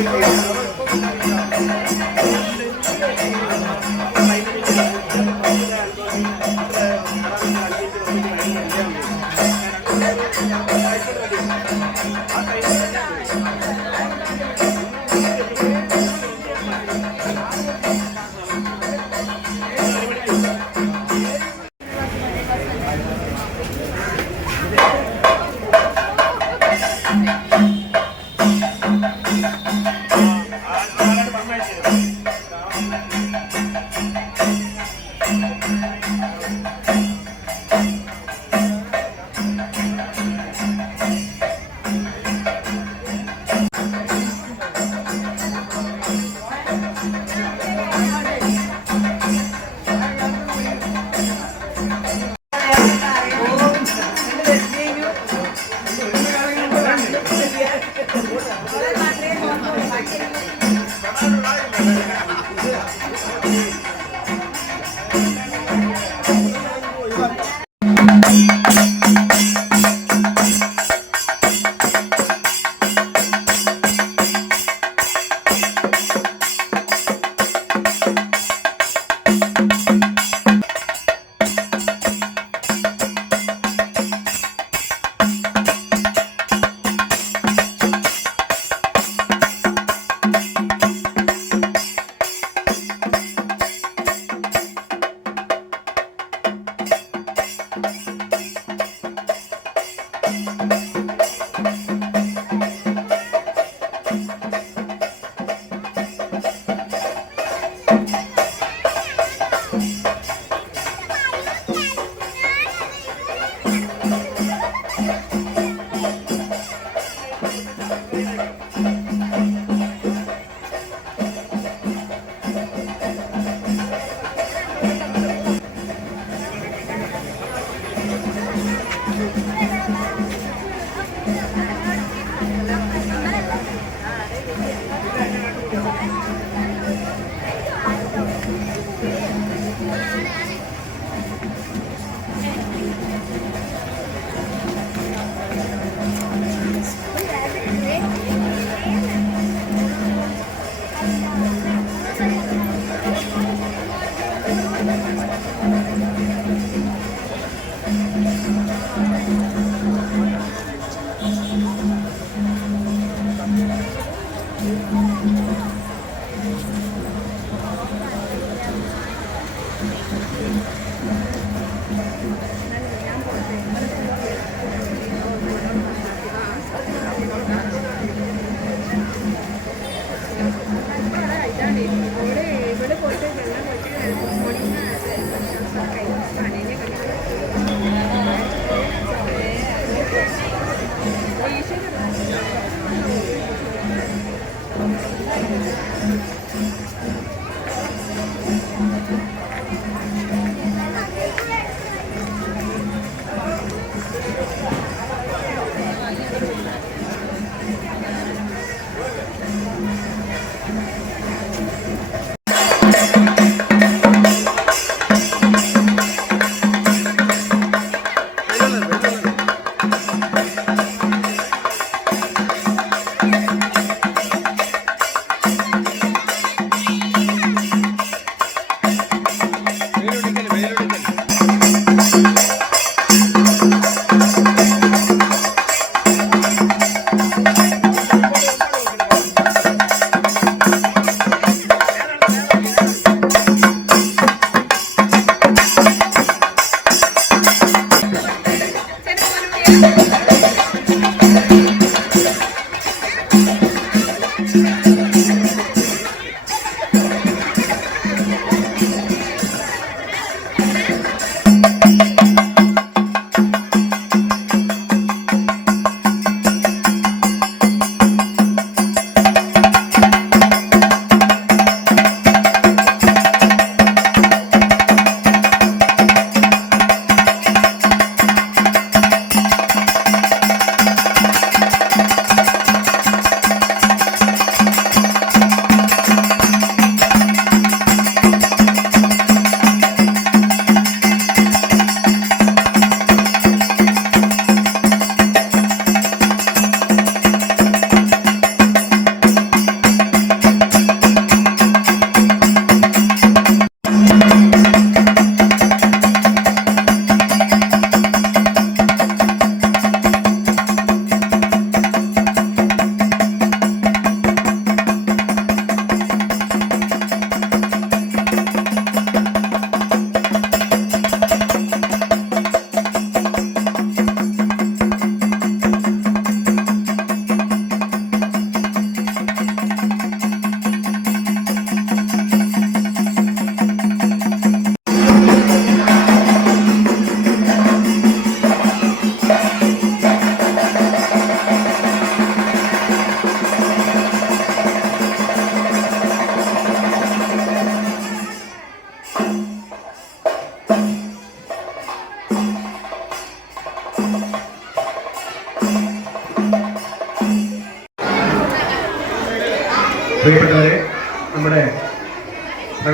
Gracias.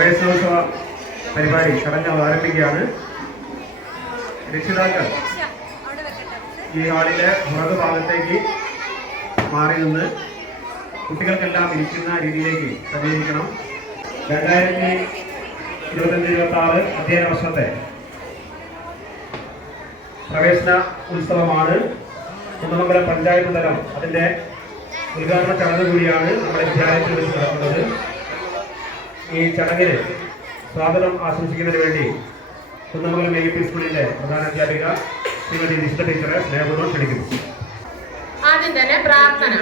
പ്രവേശനോത്സവ പരിപാടി ചടങ്ങ് ആരംഭിക്കുകയാണ്. രക്ഷിതാക്കൾ ഈ ഹാളിലെ പുറകു ഭാഗത്തേക്ക് മാറി നിന്ന് കുട്ടികൾക്കെല്ലാം ഇരിക്കുന്ന രീതിയിലേക്ക് ക്രമീകരിക്കണം. 2025-26 അധ്യയന വർഷത്തെ പ്രവേശന ഉത്സവമാണ്. കുന്നമംഗലം പഞ്ചായത്ത് തലം അതിന്റെ ഉദ്ഘാടന ചടങ്ങ് കൂടിയാണ് നമ്മുടെ വിദ്യാലയത്തിൽ വെച്ച് നടക്കുന്നത്. ഈ ചടങ്ങിന് സ്വാഗതം ആശംസിക്കുന്നതിന് വേണ്ടി കുന്നമംഗലം AUP സ്കൂളിന്റെ പ്രധാനാധ്യാപിക ശ്രീമതി നിഷിത ടീച്ചറെ സ്നേഹപൂർവ്വം ക്ഷണിക്കുന്നു. ആദ്യം തന്നെ പ്രാർത്ഥന.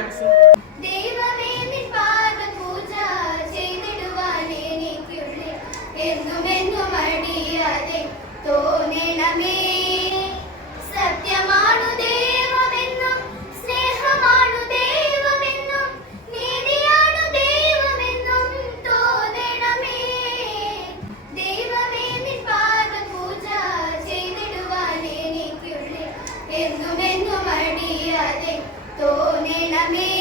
സത്യമാണു ദൈവമെന്നും സ്നേഹമാണു ദൈവമെന്നും നീതിയാണു ദൈവമെന്നും തോന്നണമേ. ദൈവമേ നിൻ പാദ പൂജ ചെയ്തിടുവാൻ എനിക്കുള്ളിൽ എന്നുമെന്നും അടിയാതെ തോന്നണമേ.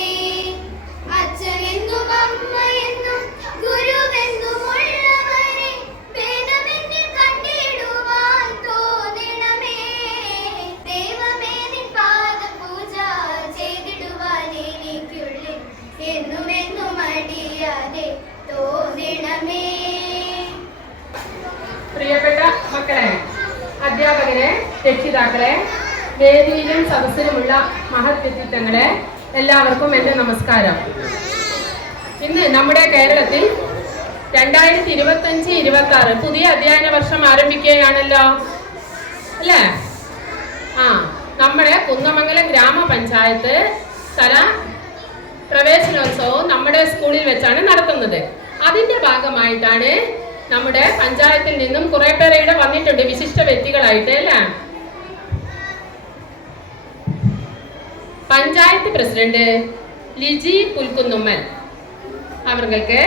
അച്ഛനെന്നും അമ്മയെന്നും ഗുരുവെന്നും ഉള്ളവരെ ഭേദമെന്നിൽ കണ്ടിടുവാൻ തോന്നണമേ. ദൈവമേ നിൻ പാദ പൂജ ചെയ്തിടുവാൻ എനിക്കുള്ളിൽ എന്നുമെന്നും അടിയാതെ തോന്നണമേ. പ്രിയപ്പെട്ട മക്കളെ, അധ്യാപകരെ, രക്ഷിതാക്കളെ, വേദിയിലും സദസ്സിലുമുള്ള മഹത് വ്യക്തിത്വങ്ങളെ, എല്ലാവർക്കും എൻ്റെ നമസ്കാരം. ഇന്ന് നമ്മുടെ കേരളത്തിൽ 2025-26 പുതിയ അധ്യയന വർഷം ആരംഭിക്കുകയാണല്ലോ അല്ലേ? നമ്മുടെ കുന്നമംഗലം ഗ്രാമപഞ്ചായത്ത് തല പ്രവേശനോത്സവവും നമ്മുടെ സ്കൂളിൽ വെച്ചാണ് നടത്തുന്നത്. അതിന്റെ ഭാഗമായിട്ടാണ് നമ്മുടെ പഞ്ചായത്തിൽ നിന്നും കുറെ പേരെ ഇവിടെ വന്നിട്ടുണ്ട്, വിശിഷ്ട വ്യക്തികളായിട്ട് അല്ലേ? പഞ്ചായത്ത് പ്രസിഡന്റ് ലിജി പുൽക്കുന്നുമ്മൽ അവർക്ക്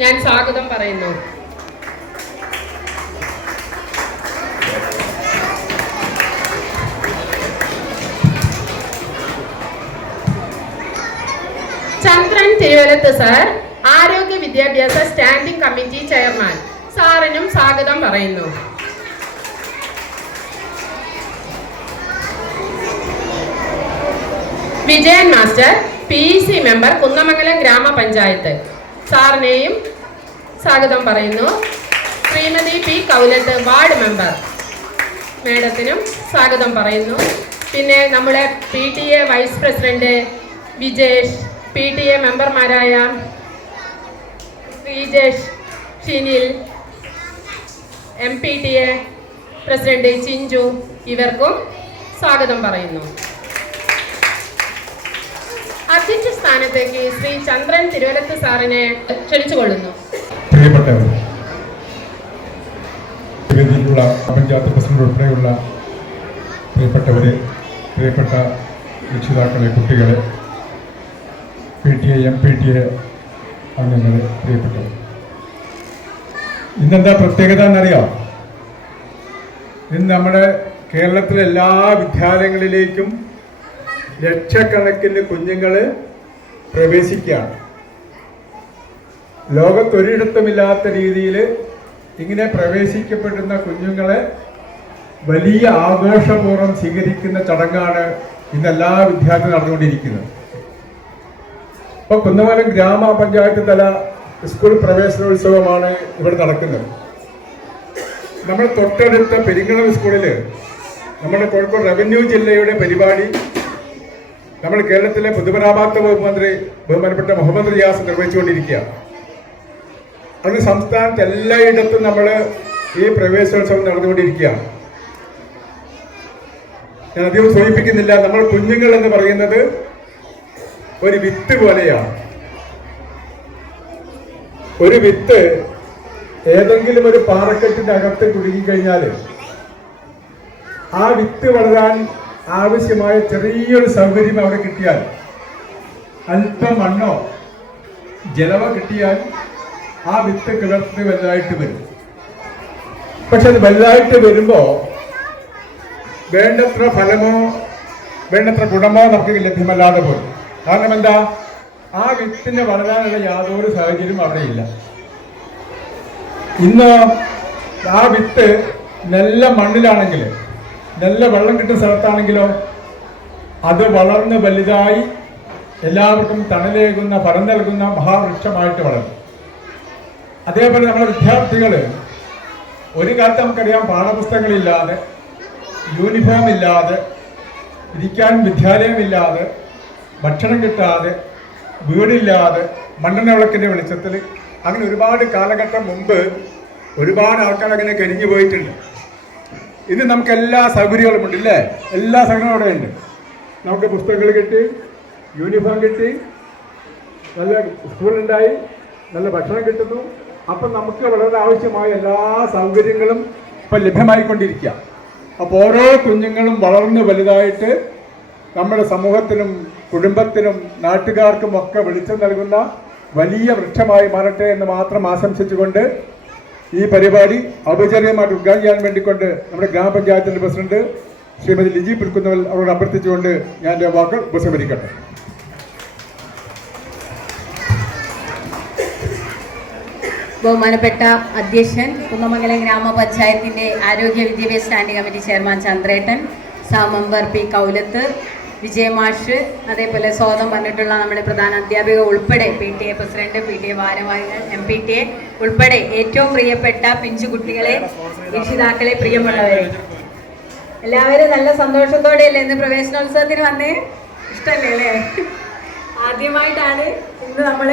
ഞാൻ സ്വാഗതം പറയുന്നു. ചന്ദ്രൻ തിരുവല്ലത്ത് സാർ, ആരോഗ്യ വിദ്യാഭ്യാസ സ്റ്റാൻഡിംഗ് കമ്മിറ്റി ചെയർമാൻ, സാറിനും സ്വാഗതം പറയുന്നു. Vijayan master, PEC member, Kunnamangalam grama panchayat, സാറിനെയും സ്വാഗതം പറയുന്നു. Shrimati P. Kaulath, ward member, മേഡത്തിനും സ്വാഗതം പറയുന്നു. പിന്നെ നമ്മുടെ PTA vice president Vijesh, PTA മെമ്പർമാരായ ശ്രീജേഷ്, ഷിനിൽ, MPTA പ്രസിഡന്റ് ചിഞ്ചു, ഇവർക്കും സ്വാഗതം പറയുന്നു. അധ്യക്ഷ സ്ഥാനത്തേക്ക് ശ്രീ ചന്ദ്രൻ തിരുവല്ലത്ത് സാറിനെ ക്ഷണിച്ചുകൊള്ളുന്നു. പ്രിയപ്പെട്ടവർ, വേദിയിലുള്ള പഞ്ചായത്ത് പ്രസിഡന്റ് ഉൾപ്പെടെയുള്ള പ്രിയപ്പെട്ടവരെ, പ്രിയപ്പെട്ട രക്ഷിതാക്കളെ, കുട്ടികളെ, PTA MPTA അംഗങ്ങളെ, പ്രിയപ്പെട്ടവർ, ഇന്നെന്താ പ്രത്യേകത എന്നറിയാം? ഇന്ന് നമ്മുടെ കേരളത്തിലെ എല്ലാ വിദ്യാലയങ്ങളിലേക്കും ലക്ഷക്കണക്കിന് കുഞ്ഞുങ്ങൾ പ്രവേശിക്കുകയാണ്. ലോകത്തൊരിടത്തുമില്ലാത്ത രീതിയിൽ ഇങ്ങനെ പ്രവേശിക്കപ്പെടുന്ന കുഞ്ഞുങ്ങളെ വലിയ ആഘോഷപൂർവ്വം സ്വീകരിക്കുന്ന ചടങ്ങാണ് ഇന്ന് എല്ലാ വിദ്യാർത്ഥികളും നടന്നുകൊണ്ടിരിക്കുന്നത്. ഇപ്പോൾ കുന്നമംഗലം ഗ്രാമപഞ്ചായത്ത് തല സ്കൂൾ പ്രവേശനോത്സവമാണ് ഇവിടെ നടക്കുന്നത്. നമ്മൾ തൊട്ടടുത്ത പെരിങ്ങളം സ്കൂളിൽ നമ്മുടെ കോഴിക്കോട് റവന്യൂ ജില്ലയുടെ പരിപാടി നമ്മൾ കേരളത്തിലെ പൊതുമരാമത്ത് വകുപ്പ് മന്ത്രി ബഹുമാനപ്പെട്ട മുഹമ്മദ് റിയാസ് നിർവഹിച്ചുകൊണ്ടിരിക്കുകയാണ്. അതിന് സംസ്ഥാനത്ത് എല്ലായിടത്തും നമ്മൾ ഈ പ്രവേശനോത്സവം നടന്നുകൊണ്ടിരിക്കുകയാണ്. ഞാൻ അധികം സൂചിപ്പിക്കുന്നില്ല. നമ്മൾ കുഞ്ഞുങ്ങൾ എന്ന് പറയുന്നത് ഒരു വിത്ത് പോലെയാണ്. ഒരു വിത്ത് ഏതെങ്കിലും ഒരു പാറക്കെട്ടിന്റെ അകത്ത് കുടുങ്ങിക്കഴിഞ്ഞാൽ ആ വിത്ത് വളരാൻ ആവശ്യമായ ചെറിയൊരു സൗകര്യം അവിടെ കിട്ടിയാൽ, അല്പം മണ്ണോ ജലമോ കിട്ടിയാൽ ആ വിത്ത് കിളർത്ത് വലുതായിട്ട് വരും. പക്ഷെ അത് വലുതായിട്ട് വരുമ്പോൾ വേണ്ടത്ര ഫലമോ വേണ്ടത്ര ഗുണമോ നമുക്ക് ലഭ്യമല്ലാതെ പോലും. കാരണം എന്താ? ആ വിത്തിന് വളരാനുള്ള യാതൊരു സാഹചര്യവും അവിടെ ഇല്ല. ഇന്ന് ആ വിത്ത് നല്ല മണ്ണിലാണെങ്കിൽ, നല്ല വെള്ളം കിട്ടുന്ന സ്ഥലത്താണെങ്കിലോ അത് വളർന്ന് വലുതായി എല്ലാവർക്കും തണലേകുന്ന ഫലം നൽകുന്ന മഹാവൃക്ഷമായിട്ട് വളരും. അതേപോലെ നമ്മുടെ വിദ്യാർത്ഥികൾ, ഒരു കാലത്ത് നമുക്കറിയാം പാഠപുസ്തകങ്ങളില്ലാതെ, യൂണിഫോം ഇല്ലാതെ, ഇരിക്കാൻ വിദ്യാലയമില്ലാതെ, ഭക്ഷണം കിട്ടാതെ, വീടില്ലാതെ, മണ്ണെണ്ണ വിളക്കിൻ്റെ വെളിച്ചത്തിൽ അങ്ങനെ ഒരുപാട് കാലഘട്ടം മുമ്പ് ഒരുപാട് ആൾക്കാർ അങ്ങനെ കരിഞ്ഞു പോയിട്ടുണ്ട്. ഇന്ന് നമുക്ക് എല്ലാ സൗകര്യങ്ങളും ഉണ്ട്, ഇല്ലേ? എല്ലാ സൗകര്യങ്ങളും അവിടെ ഉണ്ട്. നമുക്ക് പുസ്തകങ്ങൾ കിട്ടി, യൂണിഫോം കിട്ടി, നല്ല സ്കൂളുണ്ടായി, നല്ല ഭക്ഷണം കിട്ടുന്നു. അപ്പം നമുക്ക് വളരെ ആവശ്യമായ എല്ലാ സൗകര്യങ്ങളും ഇപ്പം ലഭ്യമായിക്കൊണ്ടിരിക്കുക. അപ്പോൾ ഓരോ കുഞ്ഞുങ്ങളും വളർന്ന് വലുതായിട്ട് നമ്മുടെ സമൂഹത്തിനും കുടുംബത്തിനും നാട്ടുകാർക്കും ഒക്കെ വെളിച്ചം നൽകുന്ന വലിയ വൃക്ഷമായി മാറട്ടെ എന്ന് മാത്രം ആശംസിച്ചുകൊണ്ട് ഈ പരിപാടി ഔപചാരികമായിട്ട് ഉദ്ഘാടനം ചെയ്യാൻ വേണ്ടിക്കൊണ്ട് നമ്മുടെ ഗ്രാമപഞ്ചായത്തിൻ്റെ പ്രസിഡന്റ് ശ്രീമതി ലിജി പുൽക്കുന്നവൽ അവരോട് അഭ്യർത്ഥിച്ചുകൊണ്ട് ഞാൻ എൻ്റെ വാക്കുകൾ ഉപസംഹരിക്കട്ടെ. ബഹുമാനപ്പെട്ട അധ്യക്ഷൻ, കുന്നമംഗലം ഗ്രാമപഞ്ചായത്തിൻ്റെ ആരോഗ്യ വിദ്യാഭ്യാസ standing committee chairman Chandrettan, member P Kaulath, വിജയമാഷ്, അതേപോലെ സ്വാഗതം പറഞ്ഞിട്ടുള്ള നമ്മുടെ പ്രധാന അധ്യാപിക ഉൾപ്പെടെ PTA പ്രസിഡന്റ്, PTA ഭാരവാഹികൾ, MPTA ഉൾപ്പെടെ ഏറ്റവും പ്രിയപ്പെട്ട പിഞ്ചുകുട്ടികളെ, രക്ഷിതാക്കളെ, പ്രിയമുള്ളവരെ, എല്ലാവരും നല്ല സന്തോഷത്തോടെയല്ലേ ഇന്ന് പ്രവേശനോത്സവത്തിന് വന്നേ? ഇഷ്ടമല്ലേ അല്ലേ? ആദ്യമായിട്ടാണ് ഇന്ന് നമ്മൾ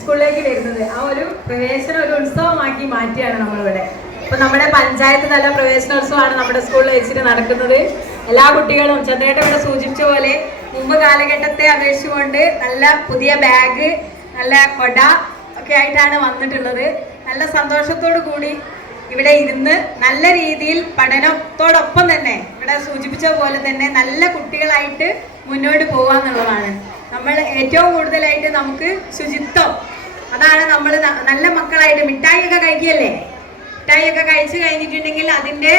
സ്കൂളിലേക്ക് വരുന്നത്. ആ ഒരു പ്രവേശനം ഒരു ഉത്സവമാക്കി മാറ്റിയാണ് നമ്മളിവിടെ. ഇപ്പം നമ്മുടെ പഞ്ചായത്ത് തല പ്രവേശനോത്സവമാണ് നമ്മുടെ സ്കൂളിൽ വെച്ചിട്ട് നടക്കുന്നത്. എല്ലാ കുട്ടികളും ചന്ദ്രേട്ടൻ ഇവിടെ സൂചിപ്പിച്ച പോലെ മുമ്പ് കാലഘട്ടത്തെ അപേക്ഷിച്ചുകൊണ്ട് നല്ല പുതിയ ബാഗ്, നല്ല കൊട ഒക്കെ ആയിട്ടാണ് വന്നിട്ടുള്ളത്. നല്ല സന്തോഷത്തോടു കൂടി ഇവിടെ ഇരുന്ന് നല്ല രീതിയിൽ പഠനത്തോടൊപ്പം തന്നെ ഇവിടെ സൂചിപ്പിച്ച പോലെ തന്നെ നല്ല കുട്ടികളായിട്ട് മുന്നോട്ട് പോകാന്നുള്ളതാണ്. നമ്മൾ ഏറ്റവും കൂടുതലായിട്ട് നമുക്ക് ശുചിത്വം, അതാണ് നമ്മൾ നല്ല മക്കളായിട്ട്. മിഠായിയൊക്കെ കഴിക്കുകയല്ലേ? മിഠായിയൊക്കെ കഴിച്ചു കഴിഞ്ഞിട്ടുണ്ടെങ്കിൽ അതിൻ്റെ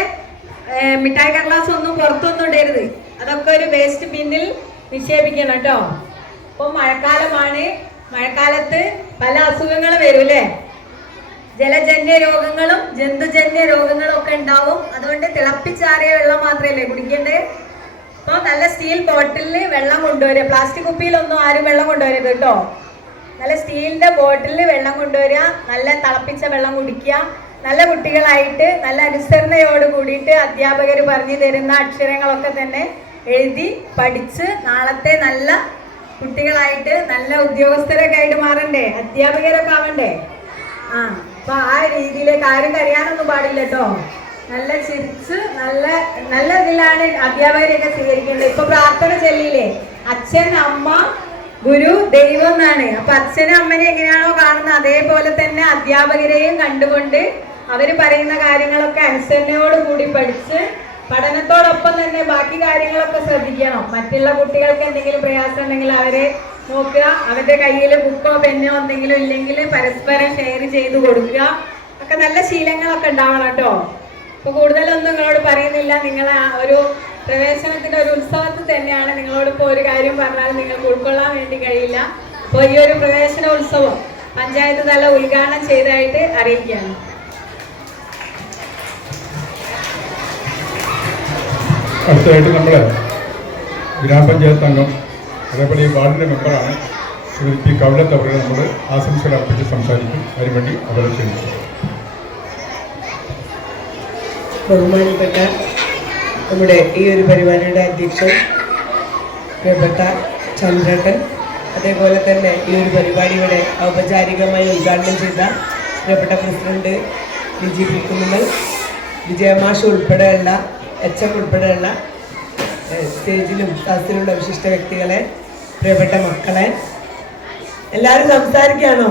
മിഠായി കടലാസ് ഒന്നും പുറത്തൊന്നും ഇടരുത്. അതൊക്കെ ഒരു വേസ്റ്റ് ബിന്നിൽ നിക്ഷേപിക്കണം കേട്ടോ. ഇപ്പോൾ മഴക്കാലമാണ്. മഴക്കാലത്ത് പല അസുഖങ്ങളും വരും അല്ലേ? ജലജന്യ രോഗങ്ങളും ജന്തുജന്യ രോഗങ്ങളും ഒക്കെ ഉണ്ടാവും. അതുകൊണ്ട് തിളപ്പിച്ചാറിയ വെള്ളം മാത്രമല്ലേ കുടിക്കേണ്ടത്. അപ്പോൾ നല്ല സ്റ്റീൽ ബോട്ടിലിൽ വെള്ളം കൊണ്ടുവരിക. പ്ലാസ്റ്റിക് കുപ്പിയിലൊന്നും ആരും വെള്ളം കൊണ്ടുവരരുത് കേട്ടോ. നല്ല സ്റ്റീലിൻ്റെ ബോട്ടിലിൽ വെള്ളം കൊണ്ടുവരിക, നല്ല തിളപ്പിച്ച വെള്ളം കുടിക്കുക. നല്ല കുട്ടികളായിട്ട് നല്ല അനുസരണയോട് കൂടിയിട്ട് അധ്യാപകർ പറഞ്ഞു തരുന്ന അക്ഷരങ്ങളൊക്കെ തന്നെ എഴുതി പഠിച്ച് നാളത്തെ നല്ല കുട്ടികളായിട്ട് നല്ല ഉദ്യോഗസ്ഥരൊക്കെ ആയിട്ട് മാറണ്ടേ? അധ്യാപകരൊക്കെ ആവണ്ടേ? അപ്പൊ ആ രീതിയിലേക്ക് ആരും കരയാനൊന്നും പാടില്ല കേട്ടോ. നല്ല ചിരിച്ച് നല്ല ഇതിലാണ് അധ്യാപകരെയൊക്കെ സ്വീകരിക്കേണ്ടത്. ഇപ്പൊ പ്രാർത്ഥന ചൊല്ലിയില്ലേ? അച്ഛൻ, അമ്മ, ഗുരു, ദൈവം എന്നാണ്. അപ്പൊ അച്ഛനും അമ്മനെ എങ്ങനെയാണോ കാണുന്നത് അതേപോലെ തന്നെ അധ്യാപകരെയും കണ്ടുകൊണ്ട് അവര് പറയുന്ന കാര്യങ്ങളൊക്കെ അനുസരണയോട് കൂടി പഠിച്ച് പഠനത്തോടൊപ്പം തന്നെ ബാക്കി കാര്യങ്ങളൊക്കെ ശ്രദ്ധിക്കണം. മറ്റുള്ള കുട്ടികൾക്ക് എന്തെങ്കിലും പ്രയാസം ഉണ്ടെങ്കിൽ അവരെ നോക്കുക. അവരുടെ കയ്യിൽ ബുക്കോ പെന്നോ എന്തെങ്കിലും ഇല്ലെങ്കിൽ പരസ്പരം ഷെയർ ചെയ്ത് കൊടുക്കുക. ഒക്കെ നല്ല ശീലങ്ങളൊക്കെ ഉണ്ടാവണം കേട്ടോ. ഇപ്പൊ കൂടുതലൊന്നും നിങ്ങളോട് പറയുന്നില്ല. നിങ്ങൾ ഒരു പ്രവേശനത്തിന്റെ ഒരു ഉത്സവത്തിൽ തന്നെയാണ്. നിങ്ങളോട് ഇപ്പോൾ ഒരു കാര്യം പറഞ്ഞാൽ നിങ്ങൾക്ക് ഉൾക്കൊള്ളാൻ വേണ്ടി കഴിയില്ല. അപ്പോൾ ഈ ഒരു പ്രവേശന ഉത്സവം പഞ്ചായത്ത് തല ഉദ്ഘാടനം ചെയ്തതായിട്ട് അറിയിക്കുകയാണ്. അടുത്തതായിട്ട് നമ്മൾ ഗ്രാമപഞ്ചായത്ത് അംഗം, അതേപോലെ ഈ വാർഡിൻ്റെ മെമ്പറാണ് ശ്രീമതി പി കൗലത്ത് അവരെ നമ്മൾ ആശംസകൾ അർപ്പിച്ച് സംസാരിക്കും. അതിനുവേണ്ടി അവരെ ക്ഷണിച്ചു. ബഹുമാനപ്പെട്ട നമ്മുടെ ഈ ഒരു പരിപാടിയുടെ അധ്യക്ഷൻ പ്രിയപ്പെട്ട ചന്ദ്രേട്ടൻ, അതേപോലെ തന്നെ ഈ ഒരു പരിപാടി ഇവിടെ ഔപചാരികമായി ഉദ്ഘാടനം ചെയ്ത പ്രിയപ്പെട്ട പ്രസിഡന്റ് ലിജി പുൽക്കുന്നൽ, വിജയമാഷ് ഉൾപ്പെടെയുള്ള HM ഉൾപ്പെടെയുള്ള സ്റ്റേജിലും സദസ്സിലുള്ള വിശിഷ്ട വ്യക്തികളെ, പ്രിയപ്പെട്ട മക്കളെ, എല്ലാവരും സംസാരിക്കുകയാണോ?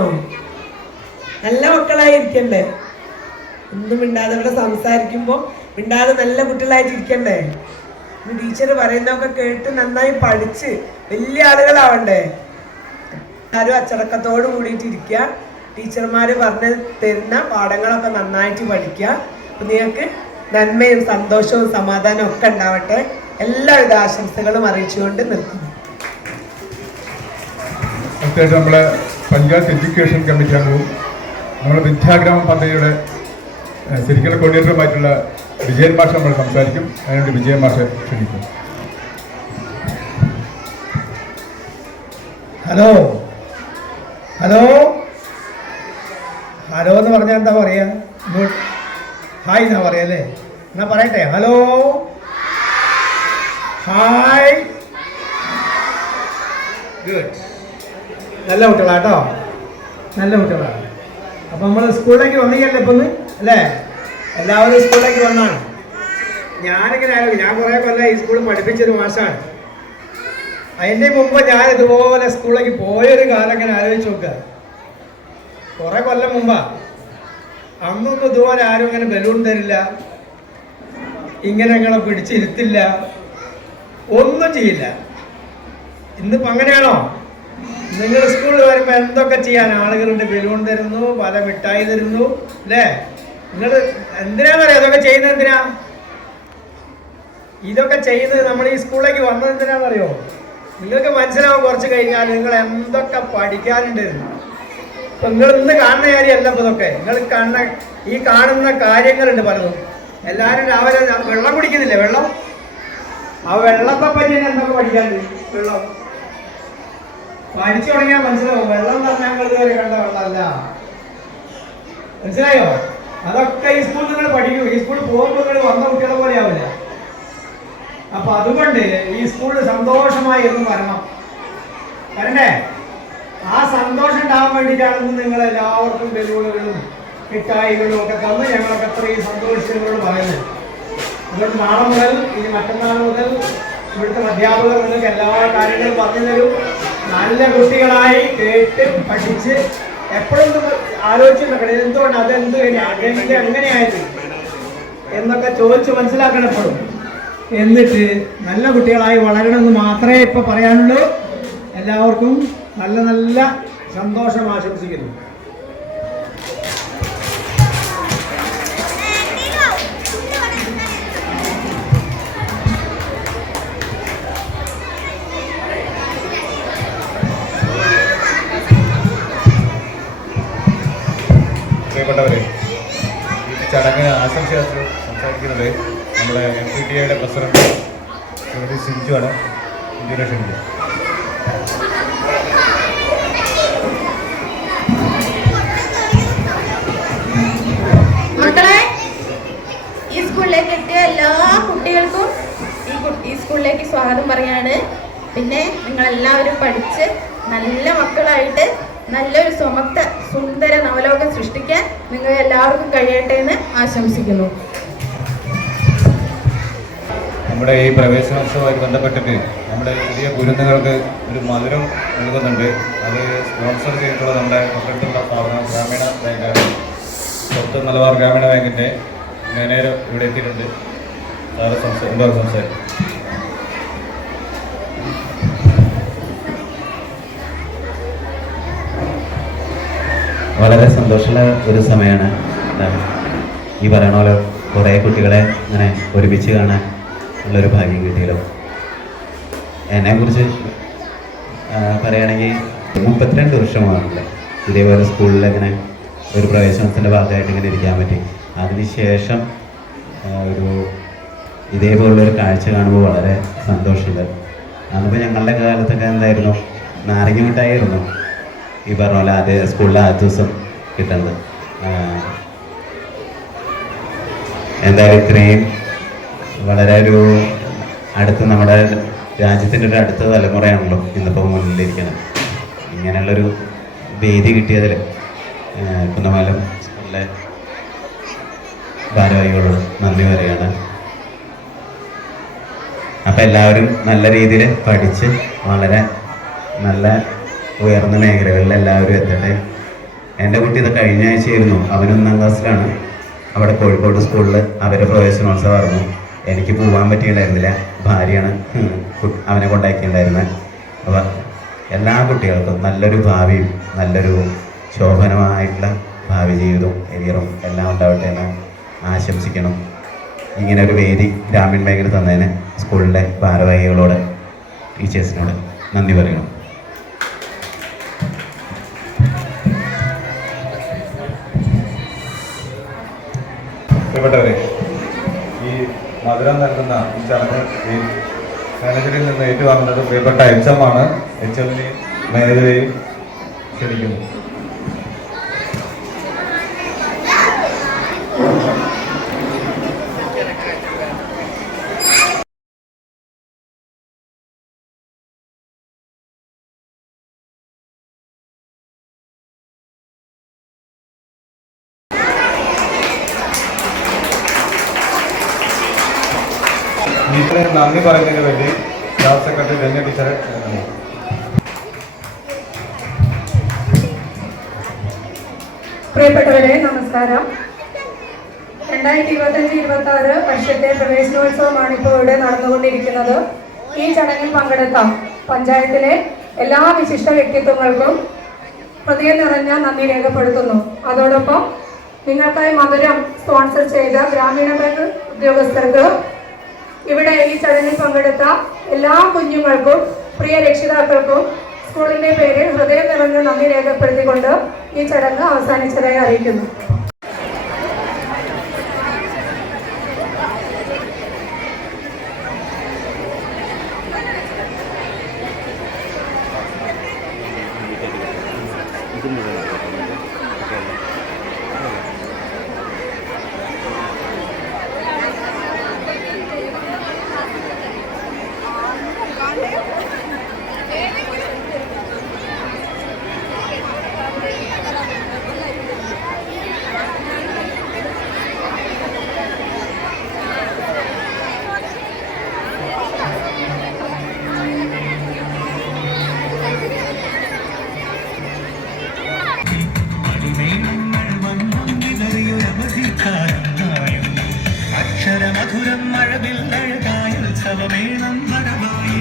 നല്ല മക്കളായിരിക്കണ്ടേ? ഒന്നും മിണ്ടാതെ ഇവിടെ സംസാരിക്കുമ്പോൾ മിണ്ടാതെ നല്ല കുട്ടികളായിട്ടിരിക്കണ്ടേ? ടീച്ചർ പറയുന്നതൊക്കെ കേട്ട് നന്നായി പഠിച്ച് വലിയ ആളുകളാവണ്ടേ? ആരും അച്ചടക്കത്തോട് കൂടിയിട്ടിരിക്കുക. ടീച്ചർമാർ പറഞ്ഞു തരുന്ന പാഠങ്ങളൊക്കെ നന്നായിട്ട് പഠിക്കുക. അപ്പം നിങ്ങൾക്ക് നന്മയും സന്തോഷവും സമാധാനവും ഒക്കെ ഉണ്ടാവട്ടെ. എല്ലാവിധ ആശംസകളും അറിയിച്ചുകൊണ്ട് നിർത്തുന്നു. അടുത്തായിട്ട് നമ്മളെ പഞ്ചായത്ത് എഡ്യൂക്കേഷൻ കമ്മിറ്റി അംഗവും നമ്മുടെ വിദ്യാഗ്രാമം പദ്ധതിയുടെ ശരിക്കുള്ള കോർഡിനേറ്ററുമായിട്ടുള്ള വിജയൻ മാഷ് നമ്മൾ സംസാരിക്കും. അതിനുവേണ്ടി വിജയൻ മാഷ് ക്ഷണിക്കും. ഹലോ ഹലോ ഹലോ എന്ന് പറഞ്ഞാൽ എന്താ പറയാ? ഹായ് എന്നാ പറയാ അല്ലേ? എന്നാ പറയട്ടെ, ഹലോ ഹായ്. ഗുഡ്. നല്ല കുട്ടികളാട്ടോ, നല്ല കുട്ടികളാണ്. അപ്പം നമ്മൾ സ്കൂളിലേക്ക് വന്നില്ലല്ലോ ഇപ്പം അല്ലേ? എല്ലാവരും സ്കൂളിലേക്ക് വന്നാണ്. ഞാനിങ്ങനെ ആലോചിക്കും, ഞാൻ കുറേ കൊല്ലം ഈ സ്കൂളിൽ പഠിപ്പിച്ചൊരു മാഷാണ്. അതിൻ്റെ മുമ്പ് ഞാൻ ഇതുപോലെ സ്കൂളിലേക്ക് പോയൊരു കാലം ഇങ്ങനെ ആലോചിച്ച് നോക്കുക. കുറേ കൊല്ലം മുമ്പാ. അന്നൊന്നും ഇതുപോലെ ആരും ഇങ്ങനെ ബലൂൺ തരില്ല, ഇങ്ങനെ നിങ്ങളെ പിടിച്ചിരുത്തില്ല, ഒന്നും ചെയ്യില്ല. ഇന്നിപ്പോൾ അങ്ങനെയാണോ? നിങ്ങൾ സ്കൂളിൽ വരുമ്പോൾ എന്തൊക്കെ ചെയ്യാൻ ആളുകളുണ്ട്. ബലൂൺ തരുന്നു, പല മിഠായി തരുന്നു അല്ലേ? നിങ്ങൾ എന്തിനാണെന്നറിയാം അതൊക്കെ ചെയ്യുന്നത്? എന്തിനാ ഇതൊക്കെ ചെയ്യുന്നത്? നമ്മൾ ഈ സ്കൂളിലേക്ക് വന്നത് എന്തിനാണെന്നറിയോ? നിങ്ങൾക്ക് മനസ്സിലാവും കുറച്ച് കഴിഞ്ഞാൽ നിങ്ങൾ എന്തൊക്കെ പഠിക്കാനുണ്ട്. ഇപ്പം നിങ്ങൾ ഇന്ന് കാണുന്ന കാര്യമല്ല ഇപ്പോൾ ഇതൊക്കെ. നിങ്ങൾ കാണുന്ന കാര്യങ്ങളുണ്ട് പലതും. എല്ലാവരും രാവിലെ വെള്ളം കുടിക്കുന്നില്ലേ? വെള്ളം, ആ വെള്ളത്തെ പറ്റി എന്തൊക്കെ പഠിക്കാനുണ്ട്? വെള്ളം പഠിച്ചു തുടങ്ങിയാൽ മനസ്സിലാവും. വെള്ളം എന്ന് പറഞ്ഞാൽ ഞങ്ങൾ ഇതുവരെ കണ്ട വെള്ളമല്ല. മനസ്സിലായോ? അതൊക്കെ ഈ സ്കൂളിൽ നിങ്ങൾ പഠിക്കും. ഈ സ്കൂളിൽ പോകുമ്പോൾ നിങ്ങൾ വന്ന കുട്ടികളെ പോലെ ആവില്ല. അപ്പൊ അതുകൊണ്ട് ഈ സ്കൂളിൽ സന്തോഷമായി എന്ന് വരണ്ടേ? ആ സന്തോഷം ഉണ്ടാവാൻ വേണ്ടിയിട്ടാണ് നിങ്ങൾ എല്ലാവർക്കും ബലൂണുകളും മിഠായികളും ഒക്കെ തന്ന് ഞങ്ങളൊക്കെ അത്രയും സന്തോഷിച്ചവരോട് പറയുന്നത്. അതുകൊണ്ട് നാളെ മുതൽ, ഇനി മറ്റന്നാൾ മുതൽ ഇവിടുത്തെ അധ്യാപകർ നിങ്ങൾക്ക് എല്ലാ കാര്യങ്ങളും പറഞ്ഞു തരും. നല്ല കുട്ടികളായി കേട്ട് പഠിച്ച് എപ്പോഴും ആലോചിച്ച് നോക്കണം, എന്തുകൊണ്ട് എങ്ങനെയായത് എന്നൊക്കെ ചോദിച്ച് മനസ്സിലാക്കണം എപ്പോഴും. എന്നിട്ട് നല്ല കുട്ടികളായി വളരണമെന്ന് മാത്രമേ ഇപ്പൊ പറയാനുള്ളൂ. എല്ലാവർക്കും നല്ല നല്ല സന്തോഷം ആശംസിക്കുന്നു. പ്രിയപ്പെട്ടവരെ, ഈ ചടങ്ങ് ആശംസ സംസാരിക്കുന്നത് നമ്മുടെ MPTA പ്രസിഡന്റ് ശ്രീമതി സിഞ്ചു ആണ്. ഇന്ത്യയുടെ ക്ഷണിക്കും. മക്കളെ, ഈ സ്കൂളിലേക്ക് എത്തിയ എല്ലാ കുട്ടികൾക്കും ഈ സ്കൂളിലേക്ക് സ്വാഗതം പറയാണ്. പിന്നെ നിങ്ങളെല്ലാവരും പഠിച്ച് നല്ല മക്കളായിട്ട് നല്ലൊരു സുമത്ത സുന്ദര നവലോകം സൃഷ്ടിക്കാൻ നിങ്ങൾ എല്ലാവർക്കും കഴിയട്ടെ എന്ന് ആശംസിക്കുന്നു. നമ്മുടെ ഈ പ്രവേശനോത്സവവുമായി ബന്ധപ്പെട്ടിട്ട് നമ്മുടെ പുതിയ കുരുന്നുകൾക്ക് ഒരു മധുരം നൽകുന്നുണ്ട്. അത് സ്പോൺസർ ചെയ്തിട്ടുള്ള നമ്മുടെ തൊട്ടടുത്തുള്ള സ്ഥാപനം ഗ്രാമീണ ബാങ്കാണ്. പുറത്ത് മലബാർ ഗ്രാമീണ ബാങ്കിൻ്റെ മാനേജർ ഇവിടെ എത്തിയിട്ടുണ്ട്. സാറ് സംസാരിക്കും. വളരെ സന്തോഷമുള്ള ഒരു സമയമാണ്. ഈ പറയണ പോലെ കുറേ കുട്ടികളെ ഇങ്ങനെ ഒരുമിച്ച് കാണാൻ ഉള്ളൊരു ഭാഗ്യം കിട്ടിയല്ലോ. എന്നെക്കുറിച്ച് പറയുകയാണെങ്കിൽ 32 വർഷമാണല്ലോ ഇതേപോലെ സ്കൂളിൽ ഇങ്ങനെ ഒരു പ്രവേശനത്തിൻ്റെ ഭാഗമായിട്ട് ഇങ്ങനെ ഇരിക്കാൻ പറ്റി. അതിനുശേഷം ഇതേപോലുള്ളൊരു കാഴ്ച കാണുമ്പോൾ വളരെ സന്തോഷമുണ്ട്. അന്നിപ്പോൾ ഞങ്ങളുടെ കാലത്തൊക്കെ എന്തായിരുന്നു, നാരങ്ങ മിഠായിരുന്നു ഈ പറഞ്ഞ പോലെ അത് സ്കൂളിൽ ആദ്യ ദിവസം കിട്ടുന്നത്. എന്തായാലും ഇത്രയും വളരെ ഒരു അടുത്ത് നമ്മുടെ രാജ്യത്തിൻ്റെ ഒരു അടുത്ത തലമുറയാണല്ലോ ഇന്നിപ്പോൾ മുന്നിലിരിക്കുന്നത്. ഇങ്ങനെയുള്ളൊരു വേദി കിട്ടിയതിൽ കുന്നമംഗലം സ്കൂളിലെ ഭാരവാഹികളോട് നന്ദി പറയുകയാണ്. അപ്പം എല്ലാവരും നല്ല രീതിയിൽ പഠിച്ച് വളരെ നല്ല ഉയർന്ന മേഖലകളിൽ എല്ലാവരും എത്തട്ടെ. എൻ്റെ കുട്ടി ഇത് കഴിഞ്ഞ ആഴ്ചയായിരുന്നു, അവൻ 1ാം ക്ലാസ്സിലാണ്. അവിടെ കോഴിക്കോട് സ്കൂളിൽ അവരുടെ പ്രവേശനോത്സവമായിരുന്നു. എനിക്ക് പോകാൻ പറ്റിയിട്ടുണ്ടായിരുന്നില്ല, ഭാര്യയാണ് അവനെ കൊണ്ടാക്കിയിട്ടുണ്ടായിരുന്നത്. അപ്പോൾ എല്ലാ കുട്ടികൾക്കും നല്ലൊരു ഭാവിയും നല്ലൊരു ശോഭനമായിട്ടുള്ള ഭാവി ജീവിതവും കരിയറും എല്ലാം ഉണ്ടാവട്ടെ എന്ന് ആശംസിക്കണം. ഇങ്ങനെ ഒരു വേദി ഗ്രാമീൺ ബാങ്കിന് തന്നതിന് സ്കൂളിൻ്റെ ഭാരവാഹികളോട് ടീച്ചേഴ്സിനോട് നന്ദി പറയണം. പ്രിയപ്പെട്ടവരെ, ഈ മധുരം നൽകുന്ന ഈ ചടങ്ങ് ഈ മാനേജറിൽ നിന്ന് ഏറ്റുവാങ്ങുന്നത് പ്രിയപ്പെട്ട HM ആണ്. HMനെയും മാനേജറെയും ക്ഷണിക്കുന്നു. ടീച്ചറെ നന്ദി പറയുന്നതിന് വേണ്ടി സ്റ്റാഫ് സെക്രട്ടറി ധന്യ ടീച്ചറെ ക്ഷണിക്കുന്നു. പ്രിയപ്പെട്ടവരെ നമസ്കാരം. 2025-26 വർഷത്തെ പ്രവേശനോത്സവമാണ് ഇപ്പോൾ ഇവിടെ നടന്നുകൊണ്ടിരിക്കുന്നത്. ഈ ചടങ്ങിൽ പങ്കെടുത്ത പഞ്ചായത്തിലെ എല്ലാ വിശിഷ്ട വ്യക്തിത്വങ്ങൾക്കും ഹൃദയം നിറഞ്ഞ നന്ദി രേഖപ്പെടുത്തുന്നു. അതോടൊപ്പം നിങ്ങൾക്കായി മധുരം സ്പോൺസർ ചെയ്ത ഗ്രാമീണ ബാങ്ക് ഉദ്യോഗസ്ഥർക്ക്, ഇവിടെ ഈ ചടങ്ങിൽ പങ്കെടുത്ത എല്ലാ കുഞ്ഞുങ്ങൾക്കും പ്രിയ രക്ഷിതാക്കൾക്കും സ്കൂളിന്റെ പേരിൽ ഹൃദയം നിറഞ്ഞ നന്ദി രേഖപ്പെടുത്തിക്കൊണ്ട് ഈ ചടങ്ങ് അവസാനിച്ചതായി അറിയിക്കുന്നു. അക്ഷരമധുരം മഴവിൽ അഴകായ ഉത്സവമേളം വരവായി.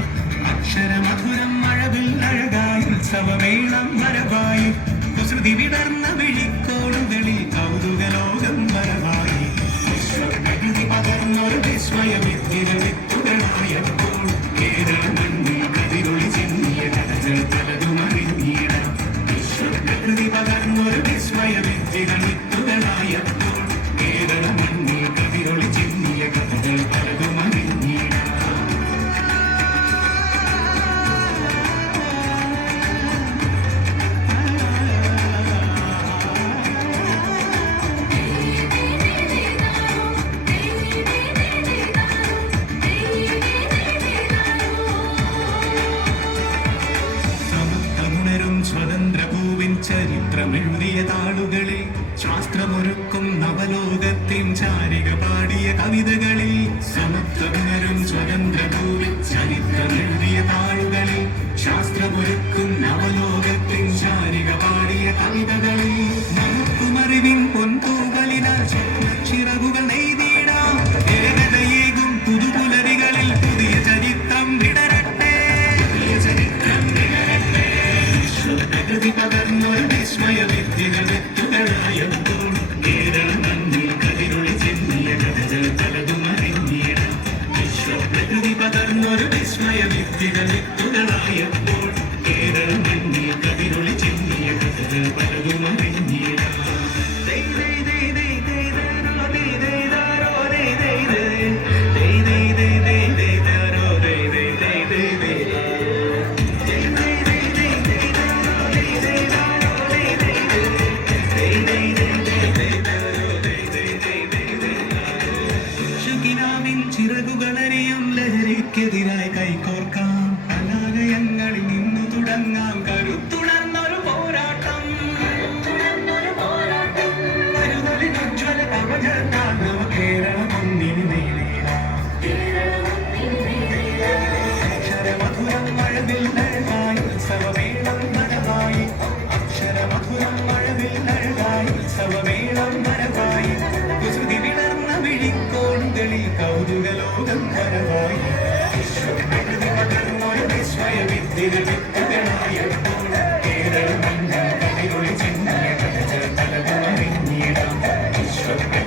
അക്ഷരമധുരം മഴവിൽ അഴകായ ഉത്സവമേളം വരവായി. കുസൃതി വിടർന്ന വിളിക്കോടുകളിൽ കൗതുകലോകം വരവായി. വിശ്വപ്രകൃതി പകർന്നൊരു വിസ്മയവിദ്യകളായപ്പോൾ കേരള മണ്ണിൽ കതിരൊളി ചെന്നിയ കഥകൾ പലതുമറിഞ്ഞിടാം. വിശ്വപ്രകൃതി പകർന്നൊരു വിസ്മയവിദ്യകളായപ്പോൾ കേരള മണ്ണിൽ കതിരൊളി ചെന്നിയ കഥകൾ പലതുമറിഞ്ഞിടാം. സ്വതന്ത്രഭൂവിൻ ചരിത്രമെഴുതിയ താളുകളിൽ ശാസ്ത്രമൊരുക്കും നവലോകത്തിൻ ചാരിക പാടിയ കവിതകളിൽ സമത്വമുണരും സ്വതന്ത്രഭൂവിൻ ചരിത്രമെഴുതിയ താളുകളിൽ ശാസ്ത്രമൊരുക്കും നവലോകത്തിൻ ചാരിക പാടിയ കവിതകളിൽ നമുക്കുമറിവിൻ പൊൻതൂകളിനാൽ ചിറകുകൾ നെയ്തിടാം. ഏകതയേകും പുതുപുലരികളിൽ പുതിയ ചരിത്രം വിടരട്ടെ, പുതിയ ചരിത്രം വിടരട്ടെ. പ്രകൃതി പകർന്നൊരു വിസ്മയവിദ്യകളായപ്പോൾ കേരള മണ്ണിൽ കതിരൊളി ചെന്നിയ കഥകൾ പലതുമറിഞ്ഞിടാം. വിശ്വപ്രകൃതി പകർന്നൊരു വിസ്മയവിദ്യകളായപ്പോൾ കേരള മണ്ണിൽ കതിരൊളി ചെന്നിയ കഥകൾ പലതുമറിഞ്ഞിടാം. ചിറകുകളറിയും ലഹരിക്കെതിരായി കൈകോർക്കാം. അനാലയങ്ങളിൽ നിന്നു തുടങ്ങാം കരുത്തുണർന്നൊരു പോരാട്ടം. കരുതലിനുജ്വല കവചത്താൽ നവ കേരളം ഒന്നിന് നേരിടാം. അക്ഷരമധുരം മഴവിൽ അഴകായി ഉത്സവമേളം വരവായി. അക്ഷരമധുരം മഴവിൽ അഴകായി ഉത്സവമേളം വരവായി. കുസൃതി വിടർന്ന വിളിക്കോടുകളിൽ കൗതുകലോകം വരവായി. വിശ്വപ്രകൃതി പകർന്നൊരു വിസ്മയവിദ്യകളായപ്പോൾ കേരള മണ്ണിൽ കതിരൊളി ചെന്നിയ കഥകൾ പലതുമറിഞ്ഞിടാം. വിശ്വപ്രകൃതി